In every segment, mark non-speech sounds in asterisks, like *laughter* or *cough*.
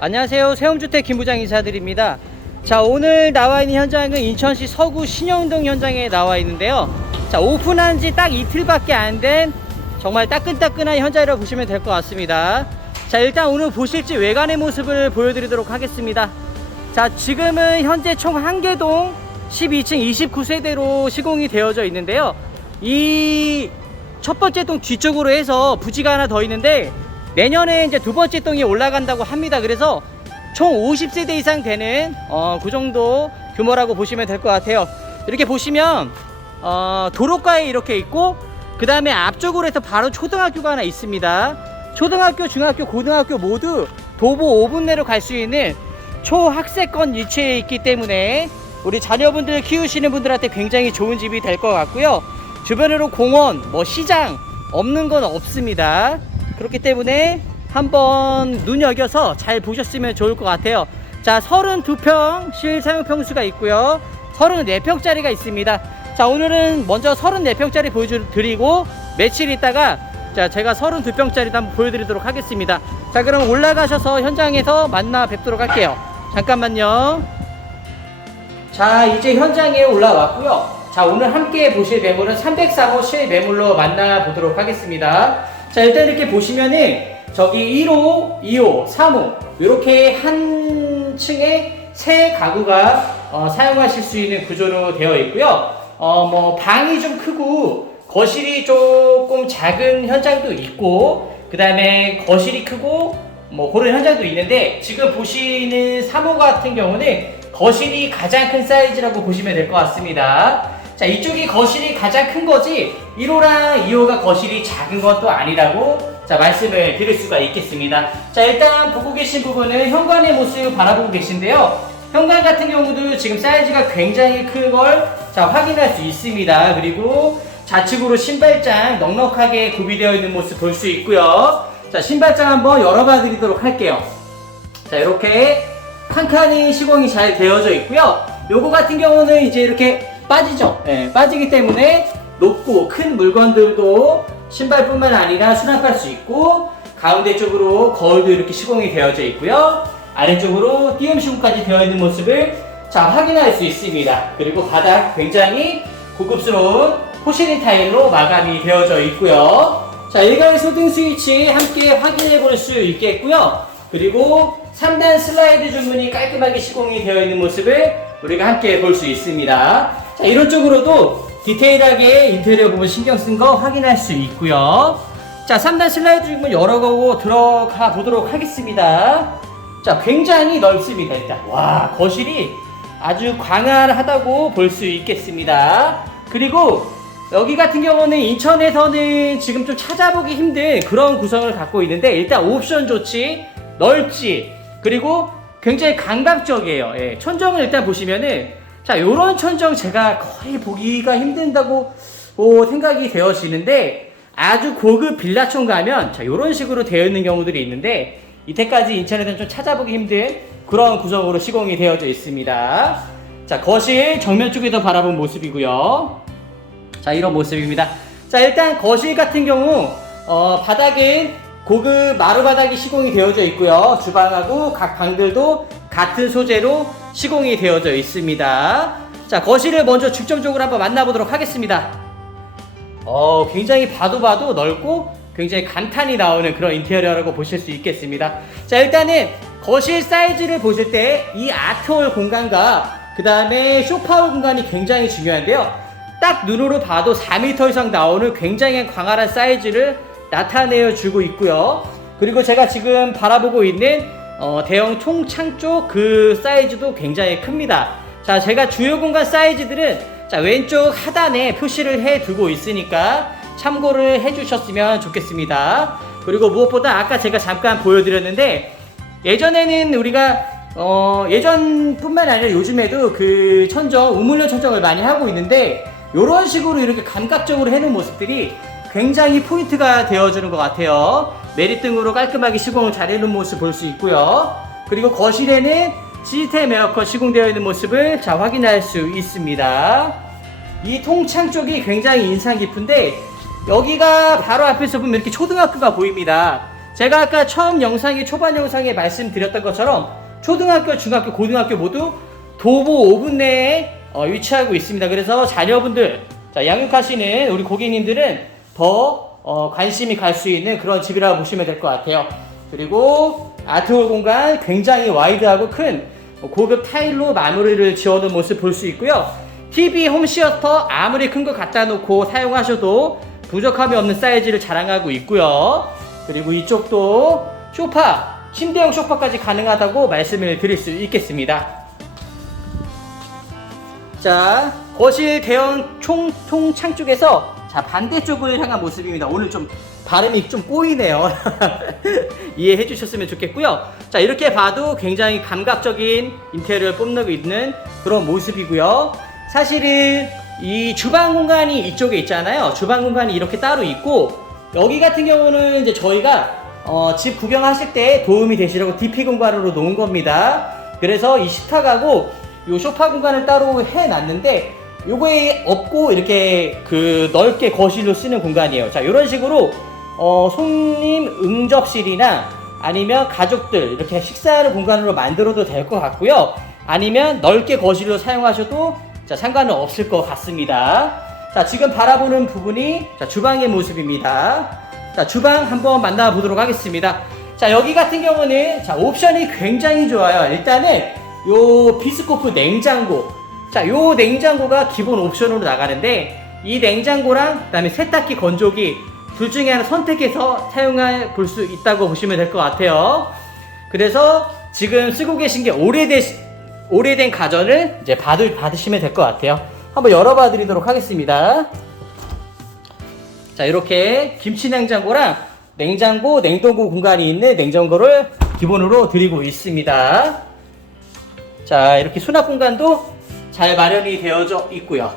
안녕하세요. 세움주택 김부장 인사드립니다. 자, 오늘 나와 있는 현장은 인천시 서구 신영동 현장에 나와 있는데요. 자, 오픈한 지 딱 이틀밖에 안 된 정말 따끈따끈한 현장이라고 보시면 될 것 같습니다. 자, 일단 오늘 보실지 외관의 모습을 보여드리도록 하겠습니다. 자, 지금은 현재 총 한 개동 12층 29세대로 시공이 되어져 있는데요. 이 첫 번째 동 뒤쪽으로 해서 부지가 하나 더 있는데 내년에 이제 두 번째 동이 올라간다고 합니다. 그래서 총 50세대 이상 되는 어, 그 정도 규모라고 보시면 될 것 같아요. 이렇게 보시면 어, 도로가에 이렇게 있고 그 다음에 앞쪽으로 해서 바로 초등학교가 하나 있습니다. 초등학교, 중학교, 고등학교 모두 도보 5분 내로 갈 수 있는 초학세권 위치에 있기 때문에 우리 자녀분들 키우시는 분들한테 굉장히 좋은 집이 될 것 같고요. 주변으로 공원, 뭐 시장 없는 건 없습니다. 그렇기 때문에 한번 눈여겨서 잘 보셨으면 좋을 것 같아요. 자, 32평 실사용 평수가 있고요. 34평짜리가 있습니다. 자, 오늘은 먼저 34평짜리 보여드리고 며칠 있다가 자, 제가 32평짜리도 한번 보여드리도록 하겠습니다. 자, 그럼 올라가셔서 현장에서 만나 뵙도록 할게요. 잠깐만요. 자, 이제 현장에 올라왔고요. 자, 오늘 함께 보실 매물은 303호 실 매물로 만나보도록 하겠습니다. 자, 일단 이렇게 보시면은 저기 1호, 2호, 3호 이렇게 한 층에 세 가구가 어, 사용하실 수 있는 구조로 되어 있고요. 어, 뭐 방이 좀 크고 거실이 조금 작은 현장도 있고 그 다음에 거실이 크고 뭐 그런 현장도 있는데 지금 보시는 3호 같은 경우는 거실이 가장 큰 사이즈라고 보시면 될 것 같습니다. 자, 이쪽이 거실이 가장 큰 거지 1호랑 2호가 거실이 작은 것도 아니라고 자, 말씀을 드릴 수가 있겠습니다. 자, 일단 보고 계신 부분은 현관의 모습 바라보고 계신데요. 현관 같은 경우도 지금 사이즈가 굉장히 큰 걸 자, 확인할 수 있습니다. 그리고 좌측으로 신발장 넉넉하게 구비되어 있는 모습 볼 수 있고요. 자, 신발장 한번 열어봐 드리도록 할게요. 자, 이렇게 칸칸이 시공이 잘 되어져 있고요. 요거 같은 경우는 이제 이렇게 빠지죠. 예, 빠지기 때문에 높고 큰 물건들도 신발뿐만 아니라 수납할 수 있고 가운데 쪽으로 거울도 이렇게 시공이 되어져 있고요. 아래쪽으로 띄움 시공까지 되어 있는 모습을 자 확인할 수 있습니다. 그리고 바닥 굉장히 고급스러운 포시린 타일로 마감이 되어져 있고요. 자 일괄 소등 스위치 함께 확인해 볼 수 있겠고요. 그리고 3단 슬라이드 주문이 깔끔하게 시공이 되어 있는 모습을 우리가 함께 볼 수 있습니다. 자, 이런 쪽으로도 디테일하게 인테리어 부분 신경 쓴 거 확인할 수 있고요. 자, 3단 슬라이드 주문 열어보고 들어가 보도록 하겠습니다. 자, 굉장히 넓습니다, 일단. 와, 거실이 아주 광활하다고 볼 수 있겠습니다. 그리고 여기 같은 경우는 인천에서는 지금 좀 찾아보기 힘든 그런 구성을 갖고 있는데 일단 옵션 좋지, 넓지, 그리고 굉장히 감각적이에요. 예, 천정을 일단 보시면은 자, 요런 천정 제가 거의 보기가 힘든다고 오, 생각이 되어지는데 아주 고급 빌라촌 가면 자, 요런 식으로 되어 있는 경우들이 있는데 이때까지 인천에서는 좀 찾아보기 힘든 그런 구성으로 시공이 되어져 있습니다. 자, 거실 정면 쪽에서 바라본 모습이고요. 자, 이런 모습입니다. 자, 일단 거실 같은 경우 어, 바닥은 고급 마루 바닥이 시공이 되어져 있고요. 주방하고 각 방들도 같은 소재로 시공이 되어져 있습니다. 자, 거실을 먼저 중점적으로 한번 만나보도록 하겠습니다. 어, 굉장히 봐도 봐도 넓고 굉장히 감탄이 나오는 그런 인테리어라고 보실 수 있겠습니다. 자, 일단은 거실 사이즈를 보실 때 이 아트홀 공간과 그 다음에 쇼파홀 공간이 굉장히 중요한데요. 딱 눈으로 봐도 4m 이상 나오는 굉장히 광활한 사이즈를 나타내어 주고 있고요. 그리고 제가 지금 바라보고 있는 어, 대형 통창 쪽 그 사이즈도 굉장히 큽니다. 자, 제가 주요 공간 사이즈들은 자, 왼쪽 하단에 표시를 해 두고 있으니까 참고를 해 주셨으면 좋겠습니다. 그리고 무엇보다 아까 제가 잠깐 보여드렸는데 예전에는 우리가 어, 예전뿐만 아니라 요즘에도 그 천정, 우물려 천정을 많이 하고 있는데 이런 식으로 이렇게 감각적으로 해놓은 모습들이 굉장히 포인트가 되어주는 것 같아요. 메리등으로 깔끔하게 시공을 잘 해놓은 모습 볼 수 있고요. 그리고 거실에는 시스템 에어컨 시공되어 있는 모습을 자 확인할 수 있습니다. 이 통창 쪽이 굉장히 인상 깊은데 여기가 바로 앞에서 보면 이렇게 초등학교가 보입니다. 제가 아까 처음 영상에 초반 영상에 말씀드렸던 것처럼 초등학교, 중학교, 고등학교 모두 도보 5분 내에 어, 위치하고 있습니다. 그래서 자녀분들, 자, 양육하시는 우리 고객님들은 더 어, 관심이 갈 수 있는 그런 집이라고 보시면 될 것 같아요. 그리고 아트홀 공간 굉장히 와이드하고 큰 고급 타일로 마무리를 지어놓은 모습 볼 수 있고요. TV 홈시어터 아무리 큰 거 갖다 놓고 사용하셔도 부족함이 없는 사이즈를 자랑하고 있고요. 그리고 이쪽도 소파, 침대용 소파까지 가능하다고 말씀을 드릴 수 있겠습니다. 자, 거실 대형 총, 총창 쪽에서 자, 반대쪽을 향한 모습입니다. 오늘 좀 발음이 좀 꼬이네요. *laughs* 이해해 주셨으면 좋겠고요. 자, 이렇게 봐도 굉장히 감각적인 인테리어를 뽐내고 있는 그런 모습이고요. 사실은 이 주방 공간이 이쪽에 있잖아요. 주방 공간이 이렇게 따로 있고 여기 같은 경우는 이제 저희가 어, 집 구경하실 때 도움이 되시라고 DP 공간으로 놓은 겁니다. 그래서 이 식탁하고 요 소파 공간을 따로 해놨는데 요거에 없고 이렇게 그 넓게 거실로 쓰는 공간이에요. 자, 이런 식으로 어, 손님 응접실이나 아니면 가족들 이렇게 식사하는 공간으로 만들어도 될 것 같고요. 아니면 넓게 거실로 사용하셔도 자, 상관은 없을 것 같습니다. 자, 지금 바라보는 부분이 자, 주방의 모습입니다. 자, 주방 한번 만나보도록 하겠습니다. 자, 여기 같은 경우는 자, 옵션이 굉장히 좋아요. 일단은 요 비스코프 냉장고. 자, 요 냉장고가 기본 옵션으로 나가는데 이 냉장고랑 그다음에 세탁기 건조기 둘 중에 하나 선택해서 사용해 볼 수 있다고 보시면 될 것 같아요. 그래서 지금 쓰고 계신 게 오래된 오래된 가전을 이제 받을 받으시면 될 것 같아요. 한번 열어봐 드리도록 하겠습니다. 자, 이렇게 김치 냉장고랑 냉장고, 냉동고 공간이 있는 냉장고를 기본으로 드리고 있습니다. 자, 이렇게 수납 공간도 잘 마련이 되어져 있고요.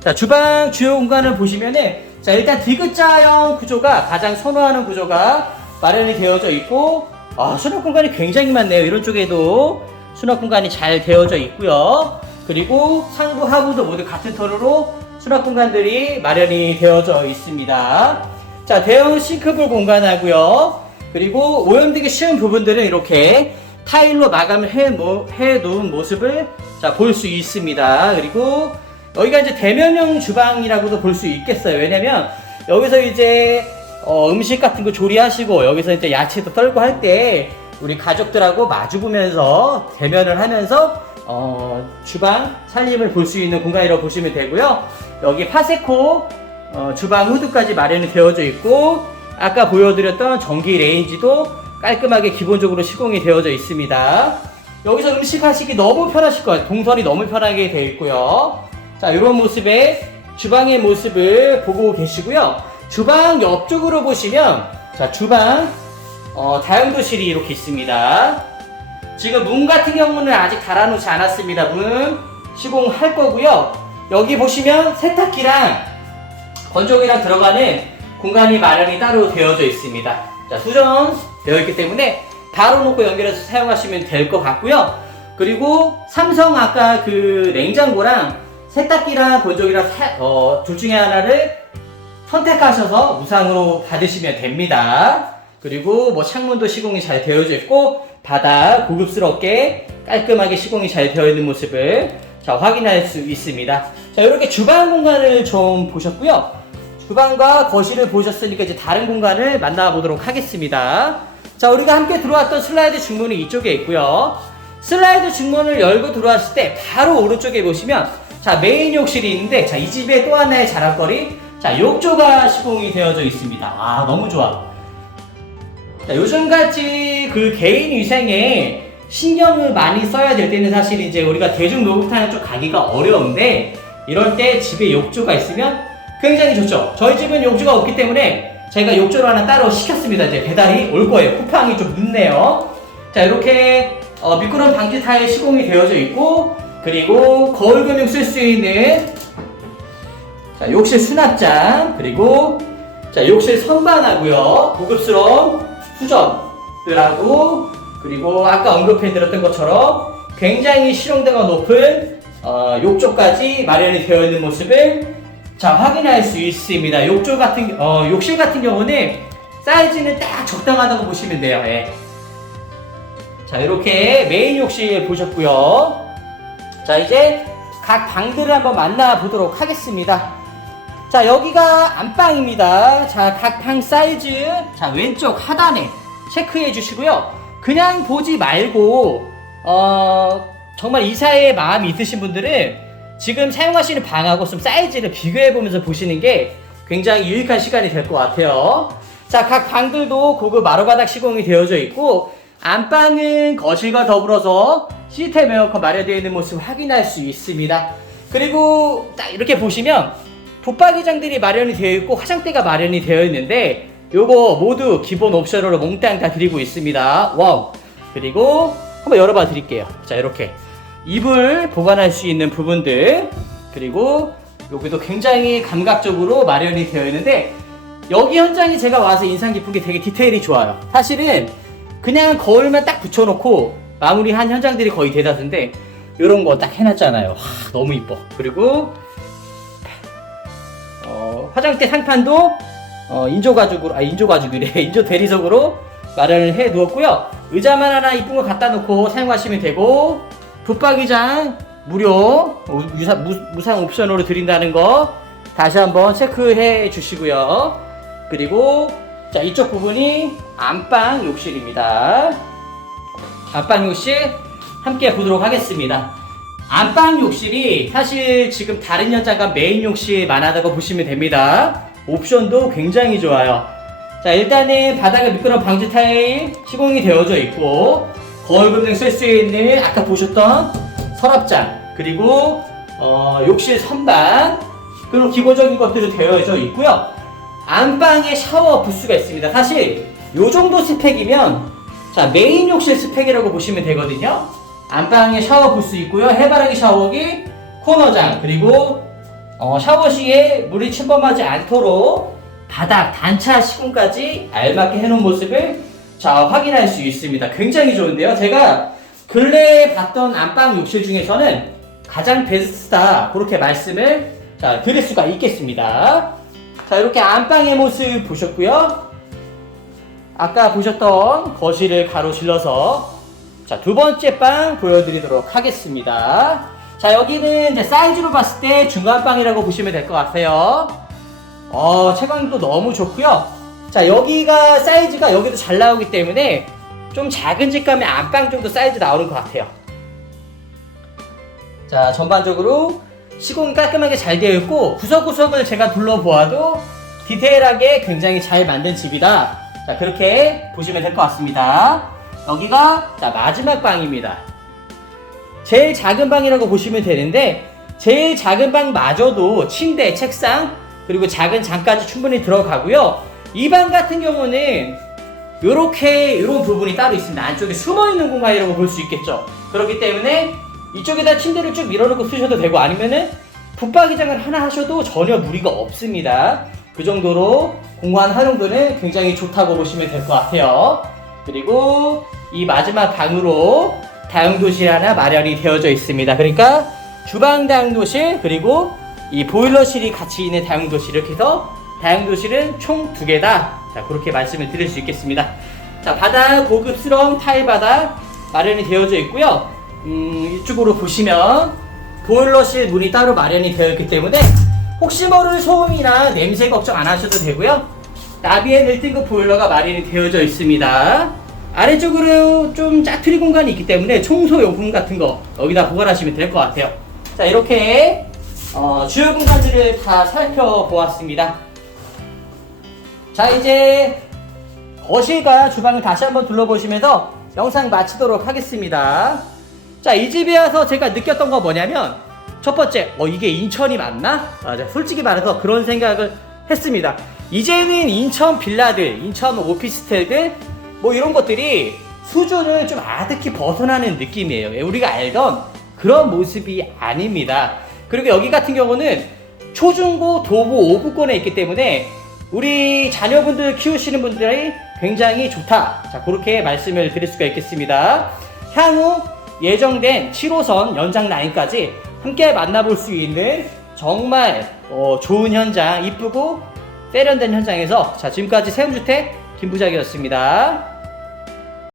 자, 주방 주요 공간을 보시면은 자, 일단 디귿자형 구조가 가장 선호하는 구조가 마련이 되어져 있고 아, 수납 공간이 굉장히 많네요. 이런 쪽에도 수납 공간이 잘 되어져 있고요. 그리고 상부 하부도 모두 같은 톤으로 수납 공간들이 마련이 되어져 있습니다. 자, 대형 싱크볼 공간하고요. 그리고 오염되기 쉬운 부분들은 이렇게 타일로 마감을 해, 모, 해 놓은 모습을 자, 볼 수 있습니다. 그리고 여기가 이제 대면형 주방이라고도 볼 수 있겠어요. 왜냐면 여기서 이제 어, 음식 같은 거 조리하시고 여기서 이제 야채도 썰고 할 때 우리 가족들하고 마주 보면서 대면을 하면서 어, 주방 살림을 볼 수 있는 공간이라고 보시면 되고요. 여기 파세코 어, 주방 후드까지 마련이 되어져 있고 아까 보여드렸던 전기 레인지도 깔끔하게 기본적으로 시공이 되어져 있습니다. 여기서 음식 하시기 너무 편하실 거예요. 동선이 너무 편하게 되어 있고요. 자, 이런 모습의 주방의 모습을 보고 계시고요. 주방 옆쪽으로 보시면 자, 주방 어, 다용도실이 이렇게 있습니다. 지금 문 같은 경우는 아직 달아놓지 않았습니다. 문 시공할 거고요. 여기 보시면 세탁기랑 건조기랑 들어가는 공간이 마련이 따로 되어져 있습니다. 자, 수정 되어 있기 때문에 바로 놓고 연결해서 사용하시면 될 것 같고요. 그리고 삼성 아까 그 냉장고랑 세탁기랑 건조기랑 사- 어, 둘 중에 하나를 선택하셔서 무상으로 받으시면 됩니다. 그리고 뭐 창문도 시공이 잘 되어져 있고 바닥 고급스럽게 깔끔하게 시공이 잘 되어 있는 모습을 자, 확인할 수 있습니다. 자, 이렇게 주방 공간을 좀 보셨고요. 주방과 거실을 보셨으니까 이제 다른 공간을 만나보도록 하겠습니다. 자, 우리가 함께 들어왔던 슬라이드 중문이 이쪽에 있고요. 슬라이드 중문을 열고 들어왔을 때 바로 오른쪽에 보시면 자, 메인 욕실이 있는데 자, 이 집의 또 하나의 자랑거리 자, 욕조가 시공이 되어져 있습니다. 아, 너무 좋아. 자, 요즘같이 그 개인 위생에 신경을 많이 써야 될 때는 사실 이제 우리가 대중 목욕탕에 좀 가기가 어려운데 이럴 때 집에 욕조가 있으면 굉장히 좋죠. 저희 집은 욕조가 없기 때문에 제가 욕조를 하나 따로 시켰습니다. 이제 배달이 올 거예요. 쿠팡이 좀 늦네요. 자, 이렇게 어, 미끄럼 방지 타일 시공이 되어져 있고 그리고 거울 금융 쓸 수 있는 자, 욕실 수납장 그리고 자, 욕실 선반하고요. 고급스러운 수전들하고 그리고 아까 언급해 드렸던 것처럼 굉장히 실용도가 높은 어, 욕조까지 마련이 되어 있는 모습을 자 확인할 수 있습니다. 욕조 같은 어, 욕실 같은 경우는 사이즈는 딱 적당하다고 보시면 돼요. 예. 자, 이렇게 메인 욕실 보셨고요. 자, 이제 각 방들을 한번 만나보도록 하겠습니다. 자, 여기가 안방입니다. 자, 각 방 사이즈. 자, 왼쪽 하단에 체크해 주시고요. 그냥 보지 말고, 어, 정말 이사에 마음이 있으신 분들은 지금 사용하시는 방하고 좀 사이즈를 비교해 보면서 보시는 게 굉장히 유익한 시간이 될 것 같아요. 자, 각 방들도 고급 마루바닥 시공이 되어져 있고, 안방은 거실과 더불어서 시스템 에어컨 마련되어 있는 모습 확인할 수 있습니다. 그리고 딱 이렇게 보시면 붙박이장들이 마련이 되어 있고 화장대가 마련이 되어 있는데 요거 모두 기본 옵션으로 몽땅 다 드리고 있습니다. 와우. 그리고 한번 열어봐 드릴게요. 자, 이렇게 이불 보관할 수 있는 부분들 그리고 여기도 굉장히 감각적으로 마련이 되어 있는데 여기 현장이 제가 와서 인상 깊은 게 되게 디테일이 좋아요. 사실은 그냥 거울만 딱 붙여놓고 마무리한 현장들이 거의 대다수인데 이런 거 딱 해놨잖아요. 와, 너무 이뻐. 그리고 어, 화장대 상판도 어, 인조 가죽으로 아 인조 가죽이래 *laughs* 인조 대리석으로 마련을 해 두었고요. 의자만 하나 이쁜 거 갖다 놓고 사용하시면 되고 붙박이장 무료 어, 유사, 무, 무상 옵션으로 드린다는 거 다시 한번 체크해 주시고요. 그리고 자 이쪽 부분이 안방 욕실입니다. 안방 욕실 함께 보도록 하겠습니다. 안방 욕실이 사실 지금 다른 현장과 메인 욕실 만하다고 보시면 됩니다. 옵션도 굉장히 좋아요. 자 일단은 바닥에 미끄럼 방지 타일 시공이 되어져 있고 거울 금등 쓸 수 있는 아까 보셨던 서랍장 그리고 어, 욕실 선반 그리고 기본적인 것들이 되어져 있고요. 안방에 샤워 부스가 있습니다. 사실 요 정도 스펙이면 자 메인 욕실 스펙이라고 보시면 되거든요. 안방에 샤워 부스 있고요. 해바라기 샤워기, 코너장 그리고 어, 샤워 시에 물이 침범하지 않도록 바닥 단차 시공까지 알맞게 해놓은 모습을 자 확인할 수 있습니다. 굉장히 좋은데요. 제가 근래에 봤던 안방 욕실 중에서는 가장 베스트다 그렇게 말씀을 자 드릴 수가 있겠습니다. 자 이렇게 안방의 모습 보셨고요. 아까 보셨던 거실을 가로질러서 자 두 번째 방 보여드리도록 하겠습니다. 자 여기는 이제 사이즈로 봤을 때 중간 방이라고 보시면 될 것 같아요. 어 채광도 너무 좋고요. 자 여기가 사이즈가 여기도 잘 나오기 때문에 좀 작은 집감의 안방 정도 사이즈 나오는 것 같아요. 자 전반적으로 시공이 깔끔하게 잘 되어 있고 구석구석을 제가 둘러보아도 디테일하게 굉장히 잘 만든 집이다. 자 그렇게 보시면 될 것 같습니다. 여기가 자 마지막 방입니다. 제일 작은 방이라고 보시면 되는데 제일 작은 방마저도 침대, 책상 그리고 작은 장까지 충분히 들어가고요. 이 방 같은 경우는 이렇게 이런 부분이 따로 있습니다. 안쪽에 숨어 있는 공간이라고 볼 수 있겠죠. 그렇기 때문에 이쪽에다 침대를 쭉 밀어넣고 쓰셔도 되고 아니면은 붙박이장을 하나 하셔도 전혀 무리가 없습니다. 그 정도로 공간 활용도는 굉장히 좋다고 보시면 될 것 같아요. 그리고 이 마지막 방으로 다용도실 하나 마련이 되어져 있습니다. 그러니까 주방 다용도실 그리고 이 보일러실이 같이 있는 다용도실 이렇게 해서 다용도실은 총 두 개다. 자 그렇게 말씀을 드릴 수 있겠습니다. 자 바닥 고급스러운 타일 바닥 마련이 되어져 있고요. 음, 이쪽으로 보시면 보일러실 문이 따로 마련이 되어 있기 때문에 혹시 모를 소음이나 냄새 걱정 안 하셔도 되고요. 나비엔 1등급 보일러가 마련이 되어져 있습니다. 아래쪽으로 좀 짜투리 공간이 있기 때문에 청소용품 같은 거 여기다 보관하시면 될 것 같아요. 자 이렇게 어, 주요 공간들을 다 살펴보았습니다. 자 이제 거실과 주방을 다시 한번 둘러보시면서 영상 마치도록 하겠습니다. 자, 이 집에 와서 제가 느꼈던 거 뭐냐면, 첫 번째, 어, 이게 인천이 맞나? 맞아. 솔직히 말해서 그런 생각을 했습니다. 이제는 인천 빌라들, 인천 오피스텔들, 뭐 이런 것들이 수준을 좀 아득히 벗어나는 느낌이에요. 우리가 알던 그런 모습이 아닙니다. 그리고 여기 같은 경우는 초중고 도보 5구권에 있기 때문에 우리 자녀분들 키우시는 분들이 굉장히 좋다. 자, 그렇게 말씀을 드릴 수가 있겠습니다. 향후 예정된 7호선 연장 라인까지 함께 만나볼 수 있는 정말 어, 좋은 현장, 이쁘고 세련된 현장에서 자 지금까지 세움주택 김부장이었습니다.